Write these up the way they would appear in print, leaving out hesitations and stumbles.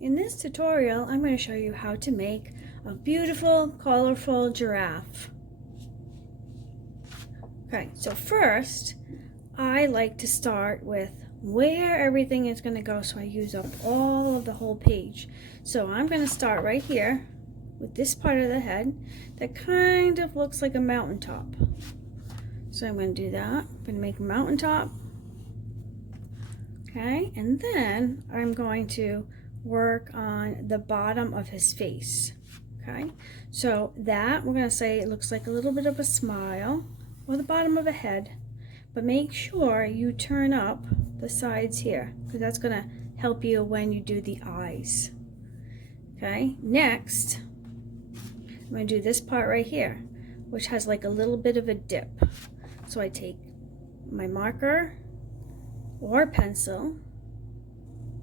In this tutorial, I'm going to show you how to make a beautiful, colorful giraffe. Okay, so first, I like to start with where everything is going to go so I use up all of the whole page. So I'm going to start right here with this part of the head that kind of looks like a mountaintop. So I'm going to do that. I'm going to make a mountaintop. Okay, and then I'm going to work on the bottom of his face. Okay, so that we're going to say it looks like a little bit of a smile or the bottom of a head, but make sure you turn up the sides here because that's going to help you when you do the eyes. Okay, next I'm going to do this part right here, which has like a little bit of a dip. So I take my marker or pencil,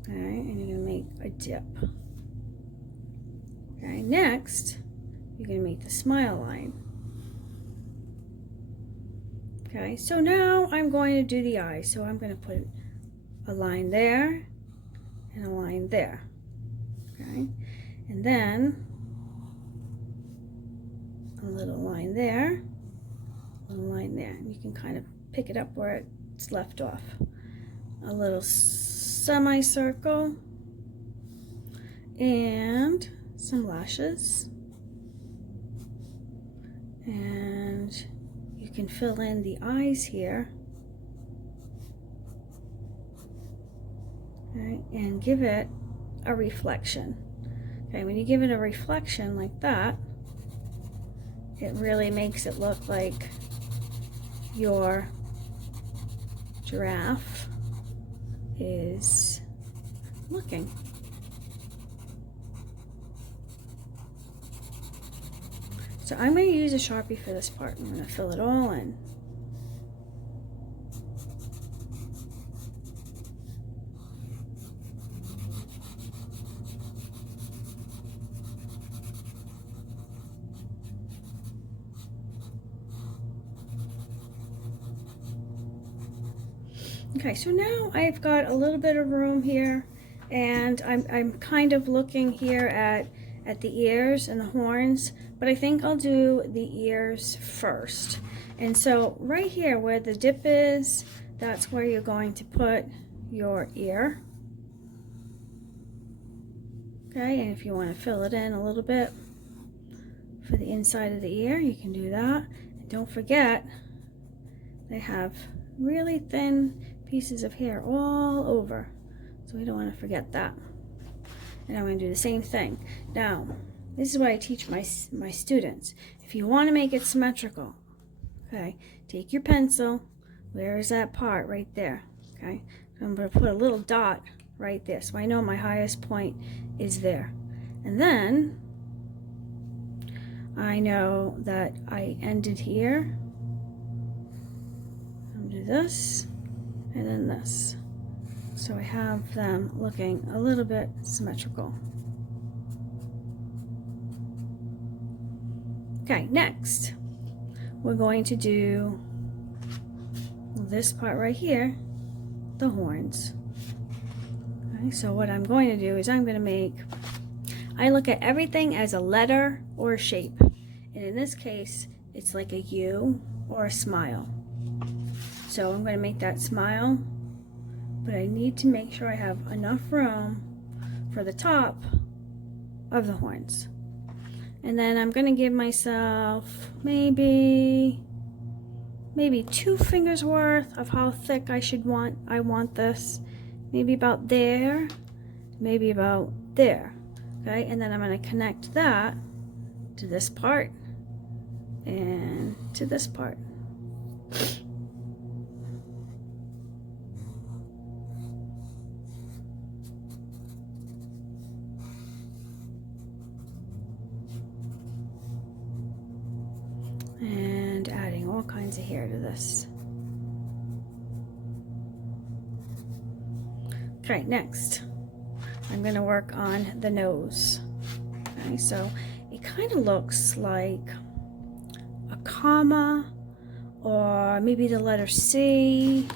okay, and you're going to make a dip. Okay, next you're going to make the smile line. Okay, so now I'm going to do the eyes. So I'm going to put a line there and a line there. Okay, and then a little line there, a little line there. And you can kind of pick it up where it's left off. A little semicircle and some lashes, and you can fill in the eyes here, okay, and give it a reflection. Okay, when you give it a reflection like that, it really makes it look like your giraffe is looking. So I'm going to use a Sharpie for this part. I'm going to fill it all in. Okay, so now I've got a little bit of room here, and I'm kind of looking here at the ears and the horns, but I think I'll do the ears first. And so right here where the dip is, that's where you're going to put your ear. Okay, and if you want to fill it in a little bit for the inside of the ear, you can do that. And don't forget, they have really thin pieces of hair all over, so we don't want to forget that. And I'm going to do the same thing. Now, this is what I teach my students. If you want to make it symmetrical, okay, take your pencil. Where is that part? Right there. Okay, I'm going to put a little dot right there, so I know my highest point is there. And then I know that I ended here. I'll do this and then this. So I have them looking a little bit symmetrical. Okay, next we're going to do this part right here, the horns. Okay, so what I'm going to do is I'm going to I look at everything as a letter or a shape. And in this case, it's like a U or a smile. So I'm going to make that smile, but I need to make sure I have enough room for the top of the horns. And then I'm going to give myself maybe 2 fingers worth of how thick I want this. Maybe about there, maybe about there. Okay, and then I'm going to connect that to this part and to this part. And adding all kinds of hair to this. Okay, next I'm going to work on the nose. Okay, so it kind of looks like a comma or maybe the letter C.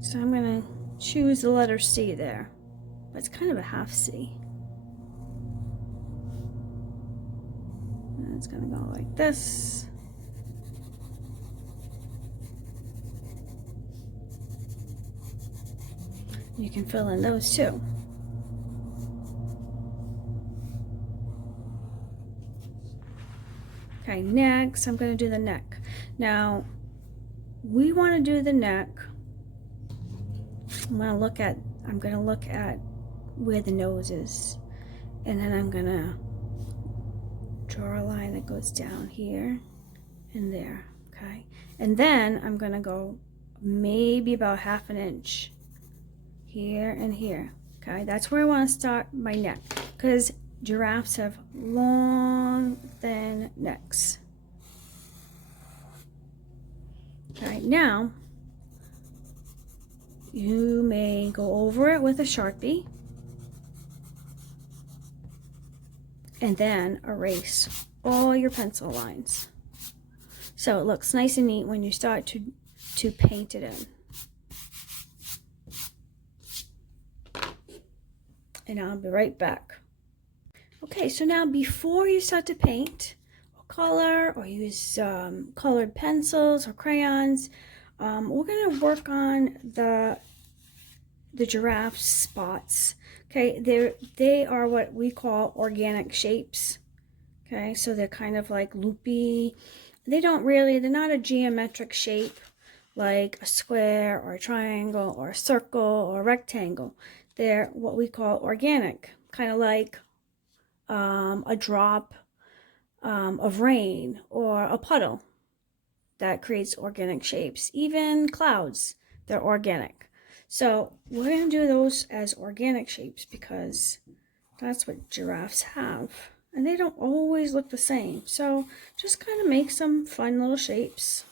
So I'm going to choose the letter C there. but it's kind of a half C. And it's gonna go like this. You can fill in those too. Okay, next I'm going to do the neck. Now, we want to do the neck. I'm going to look at where the nose is. And then I'm going to draw a line that goes down here and there, okay? And then I'm going to go maybe about ½ an inch here and here, okay? That's where I want to start my neck, because giraffes have long, thin necks. Okay, now you may go over it with a Sharpie and then erase all your pencil lines, so it looks nice and neat when you start to paint it in. And I'll be right back. Okay, so now before you start to paint or color or use colored pencils or crayons, we're going to work on the giraffe spots. Okay, they are what we call organic shapes. Okay, so they're kind of like loopy. They're not a geometric shape like a square or a triangle or a circle or a rectangle. They're what we call organic, kind of like a drop of rain or a puddle that creates organic shapes. Even clouds, they're organic. So we're going to do those as organic shapes because that's what giraffes have. And they don't always look the same. So just kind of make some fun little shapes.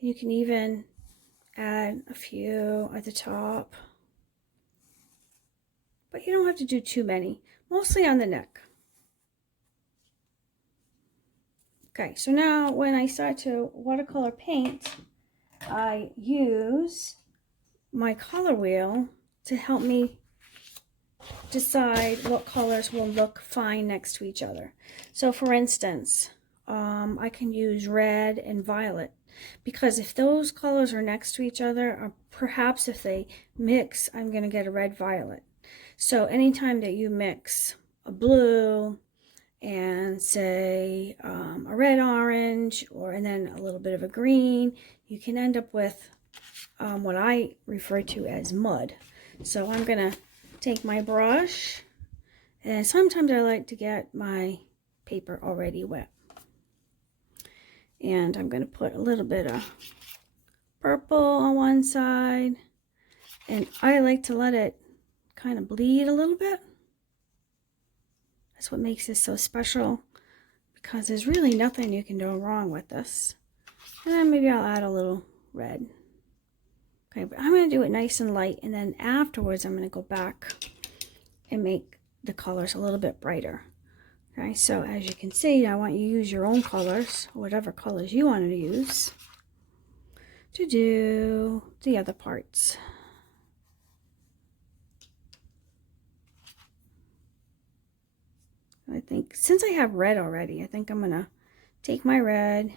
You can even add a few at the top. But you don't have to do too many, mostly on the neck. Okay, so now when I start to watercolor paint, I use my color wheel to help me decide what colors will look fine next to each other. So for instance, I can use red and violet, because if those colors are next to each other, or perhaps if they mix, I'm going to get a red-violet. So anytime that you mix a blue and say a red-orange, and then a little bit of a green, you can end up with what I refer to as mud. So I'm going to take my brush, and sometimes I like to get my paper already wet. And I'm going to put a little bit of purple on one side, and I like to let it kind of bleed a little bit. That's what makes this so special, because there's really nothing you can do wrong with this. And then maybe I'll add a little red. Okay, but I'm going to do it nice and light, and then afterwards I'm going to go back and make the colors a little bit brighter. Okay, so as you can see, I want you to use your own colors, whatever colors you want to use, to do the other parts. I think since I have red already, I think I'm going to take my red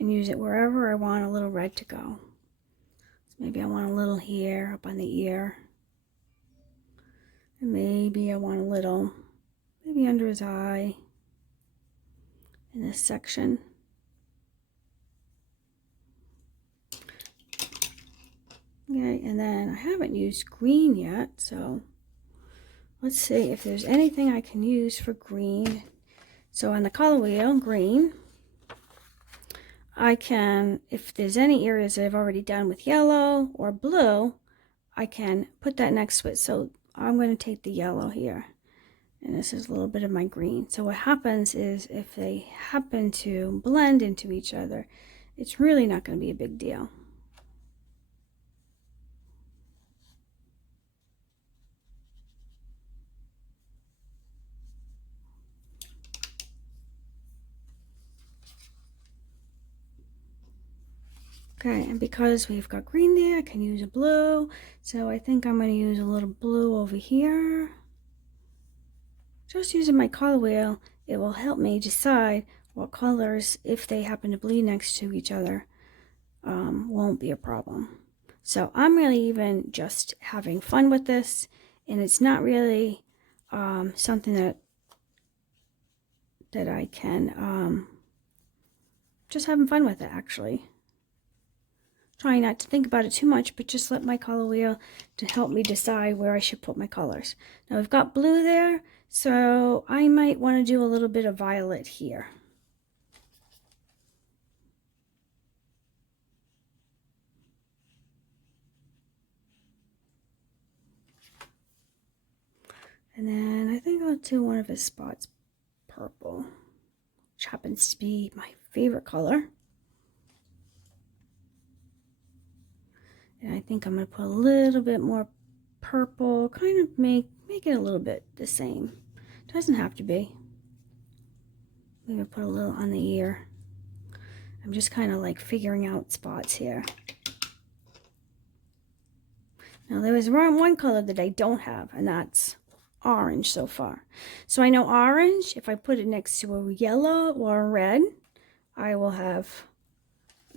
and use it wherever I want a little red to go. So maybe I want a little here, up on the ear. And maybe I want a little, maybe under his eye, in this section. Okay, and then I haven't used green yet, so let's see if there's anything I can use for green. So on the color wheel, green, I can, if there's any areas that I've already done with yellow or blue, I can put that next to it. So I'm going to take the yellow here, and this is a little bit of my green. So what happens is if they happen to blend into each other, it's really not going to be a big deal. Okay, and because we've got green there, I can use a blue. So I think I'm going to use a little blue over here. Just using my color wheel, it will help me decide what colors, if they happen to bleed next to each other, won't be a problem. So I'm really even just having fun with this, and it's not really something that I can just having fun with it, actually. Trying not to think about it too much, but just let my color wheel to help me decide where I should put my colors. Now we've got blue there, so I might want to do a little bit of violet here. And then I think I'll do one of his spots purple, which happens to be my favorite color. And I think I'm going to put a little bit more purple, kind of make it a little bit the same. Doesn't have to be. Maybe put a little on the ear. I'm just kind of like figuring out spots here. Now there was one color that I don't have, and that's orange so far. So I know orange, if I put it next to a yellow or a red, I will have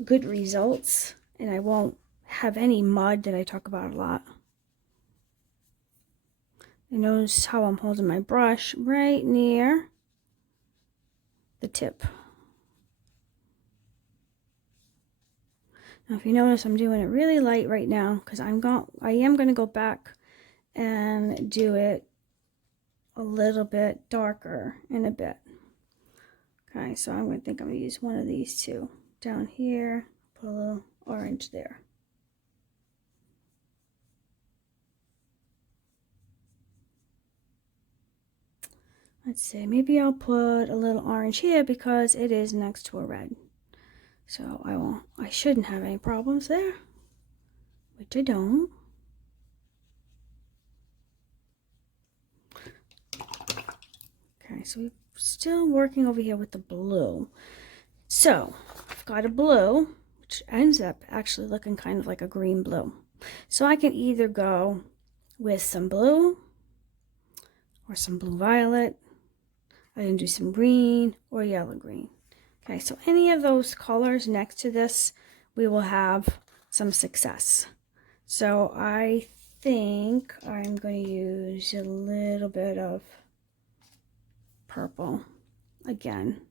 good results, and I won't have any mud that I talk about a lot. And notice how I'm holding my brush right near the tip. Now if you notice, I'm doing it really light right now because I am going to go back and do it a little bit darker in a bit. Okay, so I'm going to use one of these two down here, put a little orange there. Let's see, maybe I'll put a little orange here because it is next to a red. So I shouldn't have any problems there, which I don't. Okay, so we're still working over here with the blue. So I've got a blue, which ends up actually looking kind of like a green blue. So I can either go with some blue or some blue violet. I can do some green or yellow green. Okay, so any of those colors next to this, we will have some success. So I think I'm going to use a little bit of purple again.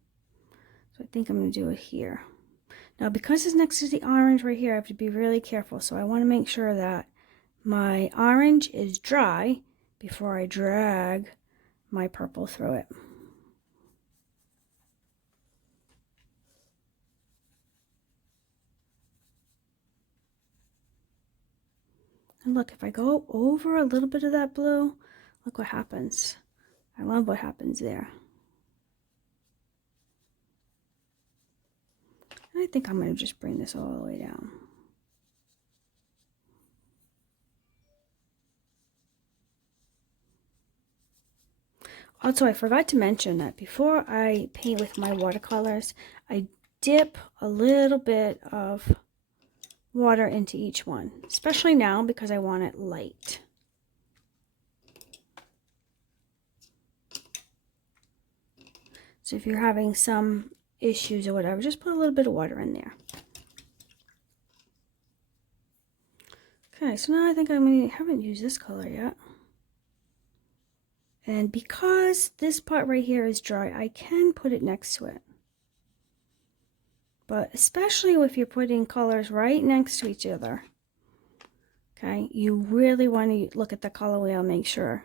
So I think I'm going to do it here. Now because it's next to the orange right here, I have to be really careful. So I want to make sure that my orange is dry before I drag my purple through it. And look, if I go over a little bit of that blue, look what happens. I love what happens there. And I think I'm going to just bring this all the way down. Also, I forgot to mention that before I paint with my watercolors, I dip a little bit of water into each one, especially now because I want it light. So if you're having some issues or whatever, just put a little bit of water in there. Okay, so now I think I haven't used this color yet. And because this part right here is dry, I can put it next to it. But especially if you're putting colors right next to each other, okay, you really want to look at the color wheel and make sure,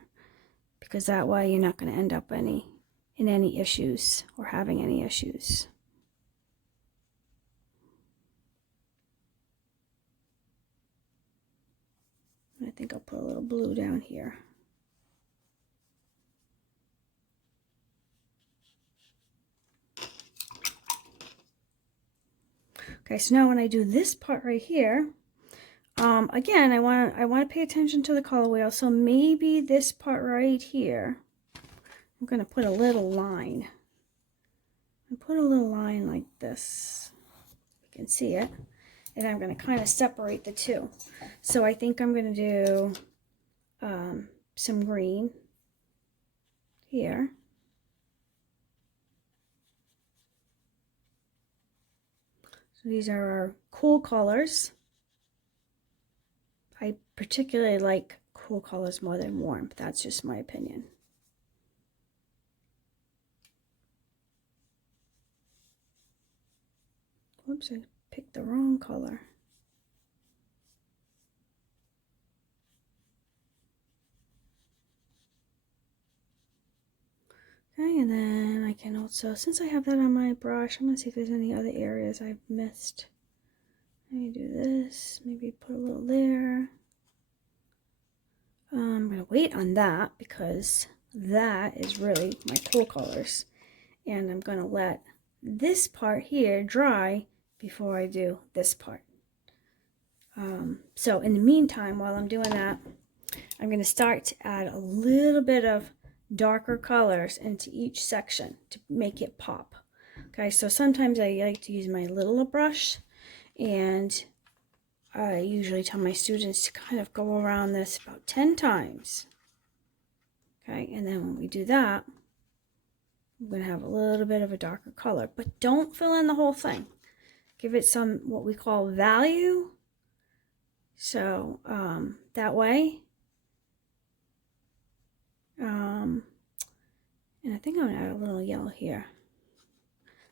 because that way you're not going to end up in any issues or having any issues. I think I'll put a little blue down here. Okay, so now when I do this part right here, again, I want to pay attention to the color wheel. So maybe this part right here, I'm going to put a little line. And put a little line like this. You can see it. and I'm going to kind of separate the two. So I think I'm going to do some green here. So these are our cool colors. I particularly like cool colors more than warm, but that's just my opinion. Whoops, I picked the wrong color. Okay, and then I can also, since I have that on my brush, I'm going to see if there's any other areas I've missed. Maybe do this, maybe put a little there. I'm going to wait on that because that is really my cool colors. And I'm going to let this part here dry before I do this part. So in the meantime, while I'm doing that, I'm going to start to add a little bit of darker colors into each section to make it pop. Okay, so sometimes I like to use my little brush, and I usually tell my students to kind of go around this about 10 times. Okay, and then when we do that, I'm going to have a little bit of a darker color, but don't fill in the whole thing. Give it some what we call value. So that way, and I think I'm going to add a little yellow here.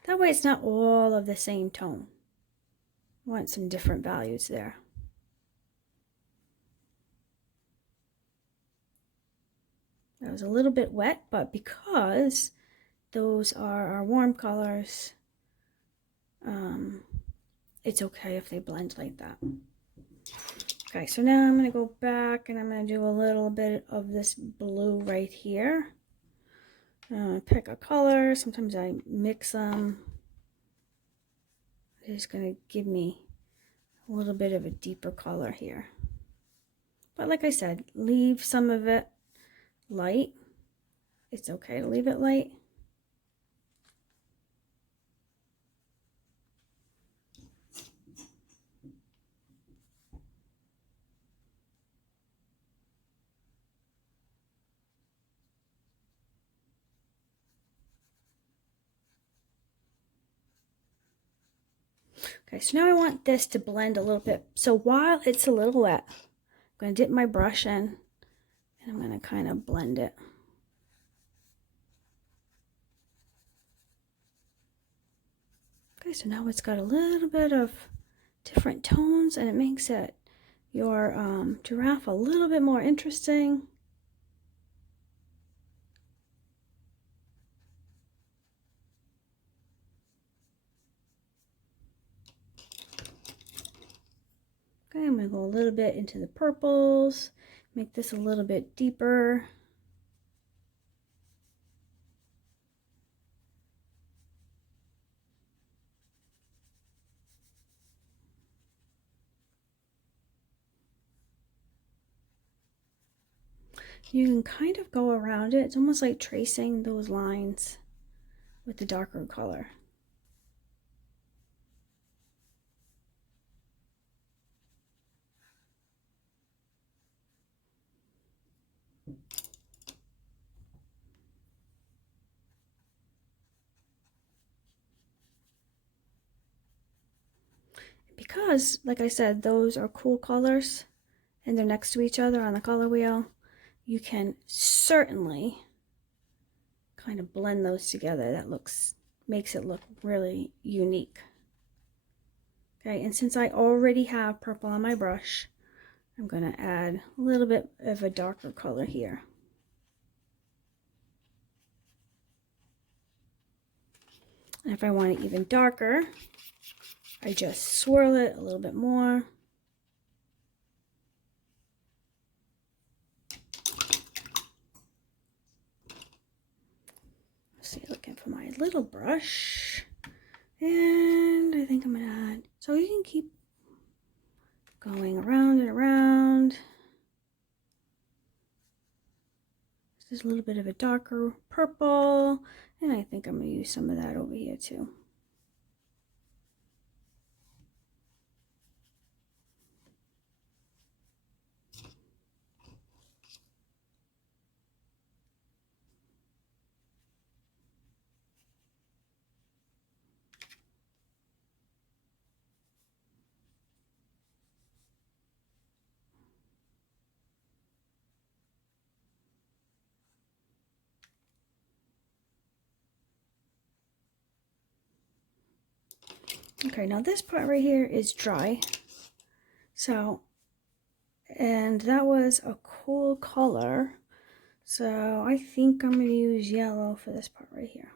That way it's not all of the same tone. I want some different values there. That was a little bit wet, but because those are our warm colors, it's okay if they blend like that. Okay, so now I'm going to go back and I'm going to do a little bit of this blue right here. Pick a color. Sometimes I mix them. It's going to give me a little bit of a deeper color here. But like I said, leave some of it light. It's okay to leave it light. Okay, so now I want this to blend a little bit. So while it's a little wet, I'm going to dip my brush in and I'm going to kind of blend it. Okay, so now it's got a little bit of different tones and it makes it your giraffe a little bit more interesting. Okay, I'm going to go a little bit into the purples, make this a little bit deeper. You can kind of go around it. It's almost like tracing those lines with the darker color. Because, like I said, those are cool colors and they're next to each other on the color wheel, you can certainly kind of blend those together. That makes it look really unique. Okay, and since I already have purple on my brush, I'm going to add a little bit of a darker color here. And if I want it even darker, I just swirl it a little bit more. Let's see, looking for my little brush. And I think I'm going to add, so you can keep going around and around. This is a little bit of a darker purple, and I think I'm going to use some of that over here too. Okay, now this part right here is dry. So, and that was a cool color. So I think I'm going to use yellow for this part right here.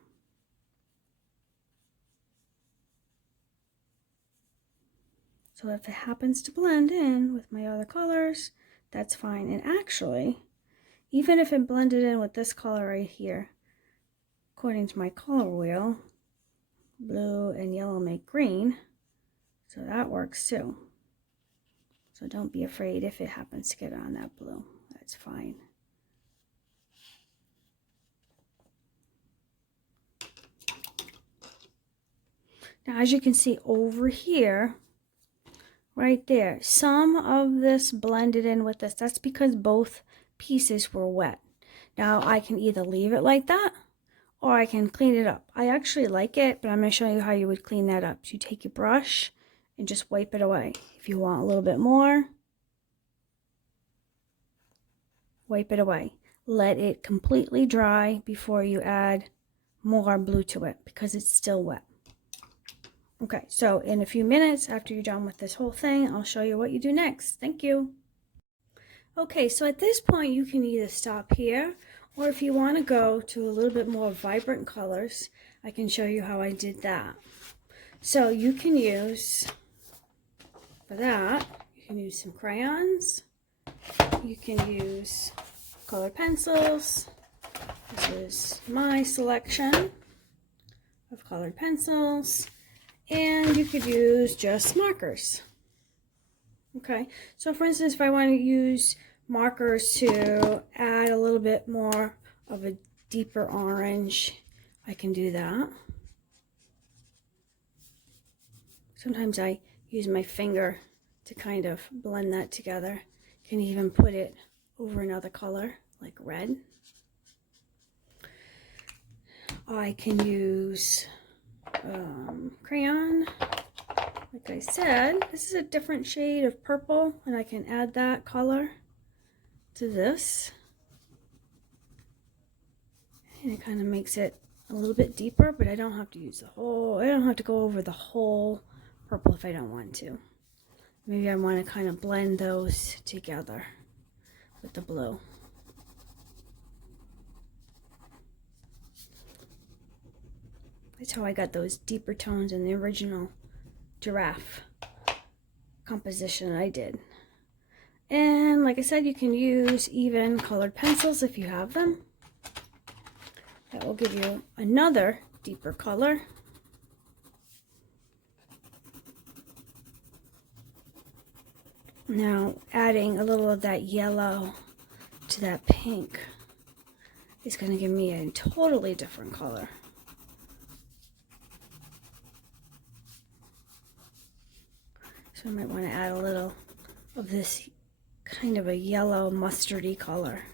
So if it happens to blend in with my other colors, that's fine. And actually, even if it blended in with this color right here, according to my color wheel, blue and yellow make green. So that works too. So don't be afraid if it happens to get on that blue. That's fine. Now, as you can see over here, right there, some of this blended in with this. That's because both pieces were wet. Now, I can either leave it like that, or I can clean it up. I actually like it, but I'm going to show you how you would clean that up. So you take your brush and just wipe it away. If you want a little bit more, wipe it away. Let it completely dry before you add more blue to it because it's still wet. Okay, so in a few minutes after you're done with this whole thing, I'll show you what you do next. Thank you. Okay, so at this point you can either stop here, or if you want to go to a little bit more vibrant colors, I can show you how I did that. So you can use, for that, you can use some crayons, you can use colored pencils. This is my selection of colored pencils. And you could use just markers. Okay, so for instance, if I want to use markers to add a little bit more of a deeper orange, I can do that. Sometimes I use my finger to kind of blend that together. You can even put it over another color, like red. I can use crayon. Like I said, this is a different shade of purple, and I can add that color to this. And it kind of makes it a little bit deeper, but I don't have to use the whole, I don't have to go over the whole purple if I don't want to. Maybe I want to kind of blend those together with the blue. That's how I got those deeper tones in the original Giraffe composition I did. And like I said, you can use even colored pencils if you have them. That will give you another deeper color. Now adding a little of that yellow to that pink is going to give me a totally different color. So I might want to add a little of this kind of a yellow mustardy color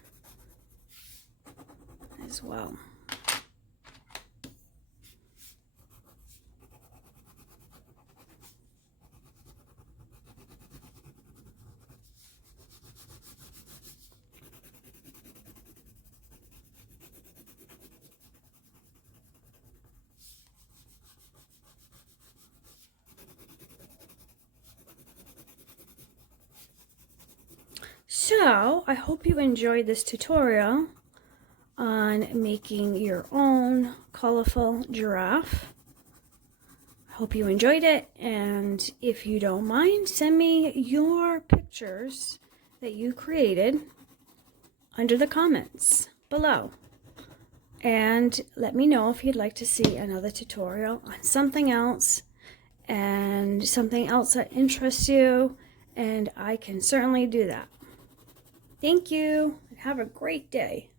as well. So I hope you enjoyed this tutorial on making your own colorful giraffe. I hope you enjoyed it, and if you don't mind, send me your pictures that you created under the comments below. And let me know if you'd like to see another tutorial on something else and something else that interests you, and I can certainly do that. Thank you, and have a great day.